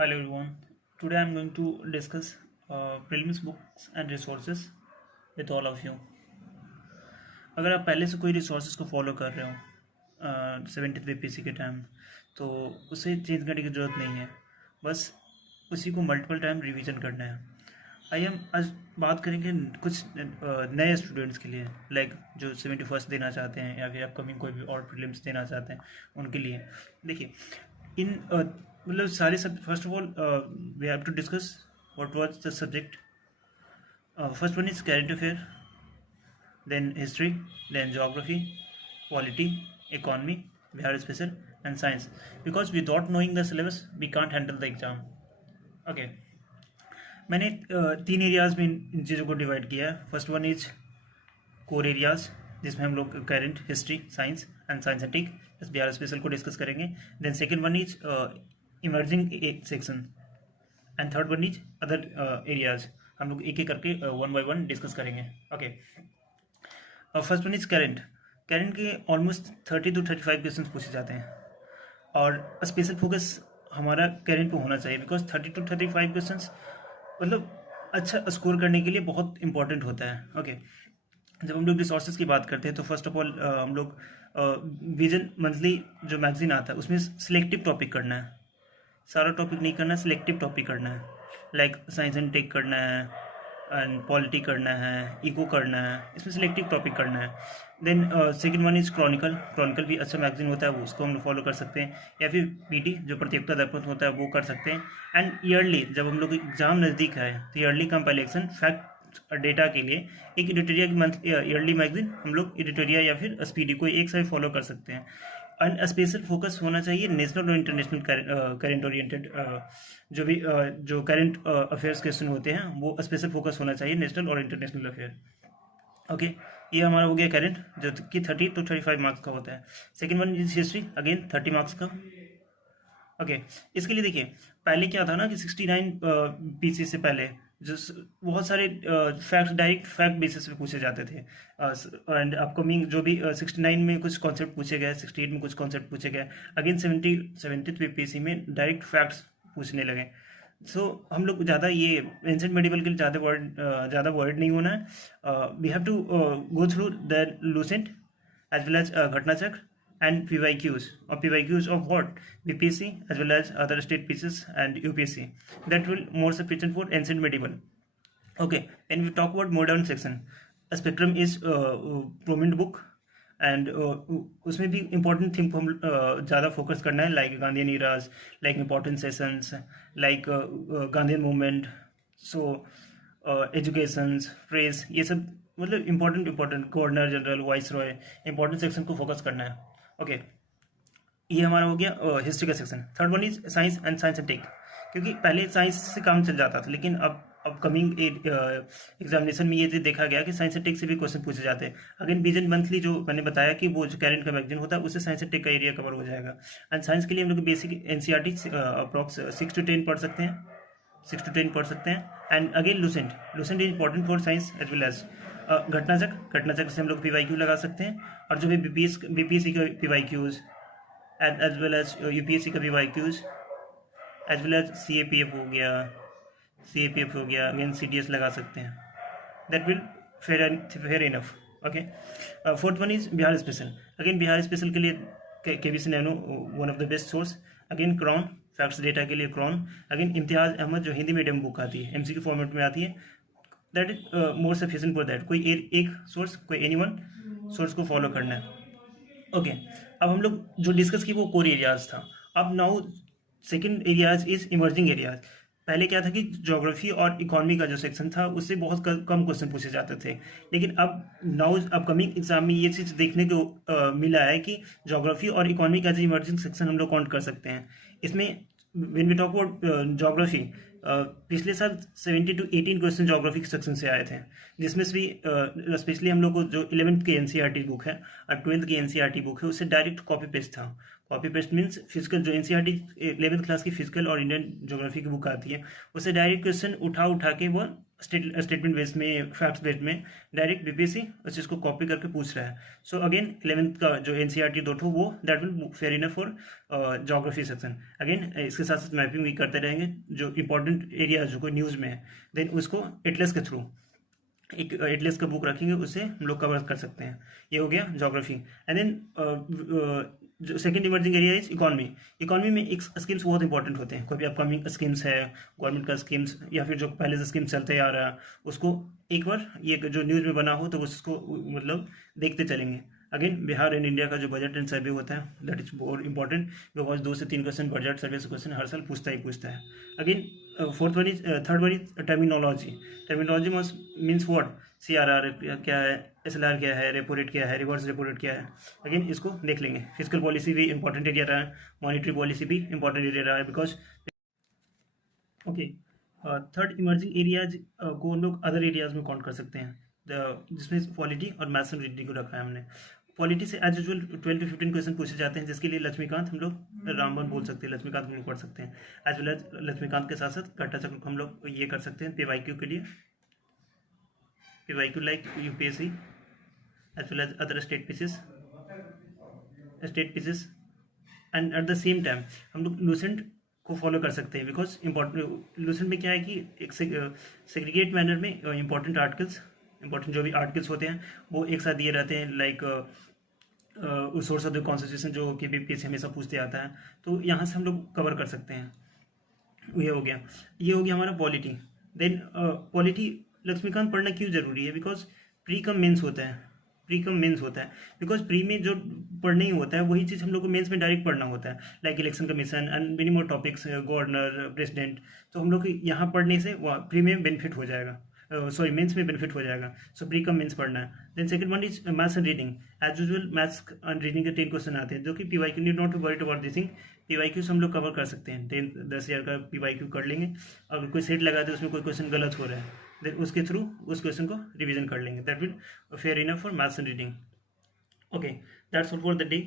Hello everyone. Today I'm going to discuss prelims books and resources with all of you. अगर आप पहले से कोई रिसोर्सेज को फॉलो कर रहे हो 70th बीपीसी के टाइम, तो उसे चेंज करने की ज़रूरत नहीं है. बस उसी को मल्टीपल टाइम रिवीजन करना है. आइए हम आज बात करेंगे कुछ नए स्टूडेंट्स के लिए, लाइक जो 71st देना चाहते हैं या फिर अपकमिंग कोई भी और प्रीलिम्स देना चाहते हैं उनके लिए. देखिए, इन मतलब सारे सब, first of all we have to discuss what was the subject. First one is current affair, then history, then geography, polity, economy, Bihar special, and science. Because without knowing the syllabus, we can't handle the exam. Okay. मैंने तीन areas में इन चीज़ों को divide किया है. First one is core areas, जिसमें हम लोग current, history, science and science and tech, इस बिहार स्पेशल को डिस्कस करेंगे. Then second one is emerging section, and third one is other areas. हम लोग एक एक करके वन बाय वन डिस्कस करेंगे. Okay. First one is current. Current के ऑलमोस्ट 30 to 35 क्वेश्चन पूछे जाते हैं, और स्पेशल फोकस हमारा करंट पे होना चाहिए. बिकॉज 30 to 35 क्वेश्चन मतलब अच्छा स्कोर करने के लिए बहुत इंपॉर्टेंट होता है. ओके. जब हम लोग रिसोर्सेज की बात करते हैं तो फर्स्ट ऑफ ऑल हम लोग विजन मंथली जो मैगजीन आता है उसमें सिलेक्टिव टॉपिक करना है. सारा टॉपिक नहीं करना है, सिलेक्टिव टॉपिक करना है. लाइक साइंस एंड टेक करना है, एंड पॉलिटी करना है, इको करना है. इसमें सिलेक्टिव टॉपिक करना है. Then second one is chronicle. Chronicle भी अच्छा मैगजीन होता है, वो उसको हम लोग फॉलो कर सकते हैं. या फिर पीटी जो प्रतियोगिता दर्पण होता है वो कर सकते हैं. एंड ईयरली जब हम लोग एग्जाम नज़दीक है तो ईयरली कंपाइलेशन फैक्ट डेटा के लिए एक एडिटोरिया की मंथ ईयरली मैगजीन हम लोग एडिटोरिया या फिर स्पीडी कोई एक साइड फॉलो कर सकते हैं. एंड स्पेशल फोकस होना चाहिए नेशनल और इंटरनेशनल करेंट ओरिएंटेड, जो भी जो करंट अफेयर्स क्वेश्चन होते हैं वो स्पेशल फोकस होना चाहिए नेशनल और इंटरनेशनल अफेयर. ओके. ये हमारा हो गया करंट, जो कि 30 to 35 मार्क्स का होता है. Second one is history, again 30 marks का. ओके. इसके लिए देखिए, पहले क्या था ना कि 69 पीसी से पहले जो बहुत सारे फैक्ट डायरेक्ट फैक्ट बेसिस पे पूछे जाते थे. एंड अपकमिंग जो भी 69 में कुछ कॉन्सेप्ट पूछे गए, 68 में कुछ कॉन्सेप्ट पूछे गए, अगेन 70th पीसी में डायरेक्ट फैक्ट्स पूछने लगे. सो हम लोग ज़्यादा ये एंसेंट मेडिवल के लिए ज़्यादा वर्ड नहीं होना है. We have to go through the lucent as well as Ghatna Chakra and PYQs, or PYQs of what? BPSC as well as other state pieces and UPSC. That will more sufficient for ancient medieval. Okay, then we talk about modern section. A spectrum is prominent book, and उसमें भी important thing हम ज़्यादा focus करना है, like Gandhian eras, like important sessions, like Gandhian movement, so educations, phrase, ये सब मतलब important governor general, viceroy, important section को फोकस करना है. ओके. ये हमारा हो गया हिस्ट्री का सेक्शन. Third one is science and tech, क्योंकि पहले साइंस से काम चल जाता था, लेकिन अब अपकमिंग एग्जामिनेशन में ये देखा गया कि साइंस एंड टेक से भी क्वेश्चन पूछे जाते हैं. अगेन विजन मंथली जो मैंने बताया कि वो जो करंट का मैगजीन होता है उससे साइंस एंड टेक का एरिया कवर हो जाएगा. एंड साइंस के लिए हम लोग बेसिक एनसीईआरटी अप्रॉक्स 6 to 10 पढ़ सकते हैं, 6 to 10 पढ़ सकते हैं. And again lucent is important for science as well as Ghatna Chakra से हम लोग PYQ लगा सकते हैं. और जो भी बीपीएससी का PYQs as well as UPSC का PYQs as well as CAPF हो गया, अगेन CDS लगा सकते हैं. That will fair enough. Okay. Fourth one is Bihar special. Again Bihar special के लिए KBC nano one of the best source. Again chron facts data के लिए क्रॉन. अगेन इम्तियाज अहमद जो हिंदी मीडियम बुक आती है, MCQ फॉर्मेट में आती है, that is more sufficient for that. कोई एक सोर्स, कोई एनी वन सोर्स को फॉलो करना है. ओके. अब हम लोग जो डिस्कस की वो कोर एरियाज था. अब now second areas is emerging areas. पहले क्या था कि ज्योग्राफी और इकोनॉमी का जो सेक्शन था उससे बहुत कम क्वेश्चन पूछे जाते थे, लेकिन अब नाउ अपकमिंग एग्जाम में ये चीज़ देखने को मिला है कि ज्योग्राफी और इकोनॉमी का जो इमर्जिंग सेक्शन हम लोग काउंट कर सकते हैं. इसमें when we talk about geography, पिछले साल 70 to 18 क्वेश्चन ज्योग्राफी सेक्शन से आए थे, जिसमें से भी स्पेशली हम लोग को जो 11th की NCERT बुक है और 12th की NCERT बुक है उससे डायरेक्ट कॉपी पेस्ट था. कॉपी पेस्ट मीन्स फिजिकल, जो एनसीईआरटी 11th क्लास की फिजिकल और इंडियन ज्योग्राफी की बुक आती है उससे डायरेक्ट क्वेश्चन उठा के वो स्टेटमेंट बेस में, फैक्ट्स बेस में डायरेक्ट बीपीएससी उस चीज़ को कॉपी करके पूछ रहा है. सो अगेन 11th का जो एनसीईआरटी दो ठो वो that will fair enough for geography section. Again इसके साथ साथ मैपिंग भी करते रहेंगे जो इंपॉर्टेंट एरिया जो कोई न्यूज़ में है, देन उसको एटलस के थ्रू एक एटलस का बुक रखेंगे, उससे हम लोग कवर कर सकते हैं. ये हो गया जोग्राफी. एंड देन जो second emerging area is economy. Economy में एक स्कीम्स बहुत इंपॉर्टेंट होते हैं. कोई भी अपकमिंग स्कीम्स है गवर्नमेंट का स्कीम्स, या फिर जो पहले से स्कीम चलते आ रहा है उसको एक बार ये जो न्यूज़ में बना हो तो उसको मतलब देखते चलेंगे. अगेन बिहार एंड इंडिया का जो बजट एंड सर्वे होता है दैट इज बहुत इंपॉर्टेंट, बिकॉज 2 से 3 क्वेश्चन बजट सर्वे से क्वेश्चन हर साल पूछता ही पूछता है. Again third one is terminology. Terminology means what, CRR क्या है, SLR क्या है, रेपो रेट क्या है, रिवर्स रेपो रेट क्या है. अगेन इसको देख लेंगे. फिजिकल पॉलिसी भी इंपॉर्टेंट एरिया रहा है, मॉनिटरी पॉलिसी भी इंपॉर्टेंट एरिया रहा है, because okay. Third emerging areas को हम लोग अदर एरियाज में काउंट कर सकते हैं, जिसमें पॉलिटी और मैथ्स एंड रीजनिंग को रखा है हमने. पॉलिटी से एज यूजुअल 12 to 15 क्वेश्चन पूछे जाते हैं, जिसके लिए लक्ष्मीकांत हम लोग रामबन बोल सकते हैं, लक्ष्मीकांत हम लोग पढ़ सकते हैं. एज वेल एज लक्ष्मीकांत के साथ साथ घट्टा चक्र हम लोग ये कर सकते हैं PYQ के लिए, PYQ like UPSC as well as other state PCS. And at the same time हम लोग लूसेंट को फॉलो कर सकते हैं, बिकॉज इंपॉर्टेंट लूसेंट में क्या है कि एक सेग्रीगेट मैनर में इंपॉर्टेंट जो भी आर्टिकल्स होते हैं वो एक साथ दिए रहते हैं, like source of the constitution जो कि बीपीएससी हमेशा पूछते आता है, तो यहाँ से हम लोग कवर कर सकते हैं. ये हो गया हमारा पॉलिटी. देन पॉलिटी लक्ष्मीकांत पढ़ना क्यों जरूरी है, बिकॉज प्री कम मेंस होता है. बिकॉज प्री में जो पढ़ना ही होता है वही चीज़ हम लोग को मेंस में डायरेक्ट पढ़ना होता है, like election commission and many more topics, governor, president. तो हम लोग को यहाँ पढ़ने से प्री में बेनिफिट हो जाएगा, मेंस में बेनिफिट हो जाएगा. सो प्री कम मेंस पढ़ना है. Then second one is maths and reading. As usual maths and reading के 10 क्वेश्चन आते हैं, जो कि PYQ need not to worry about this thing. PYQ से हम लोग कवर कर सकते हैं. देन 10,000 का PYQ कर लेंगे. अगर कोई सेट लगाते हैं उसमें कोई क्वेश्चन गलत हो रहा है, देन उसके थ्रू उस क्वेश्चन को रिविजन कर लेंगे. That will fair enough for maths and reading. Okay, that's all for the day.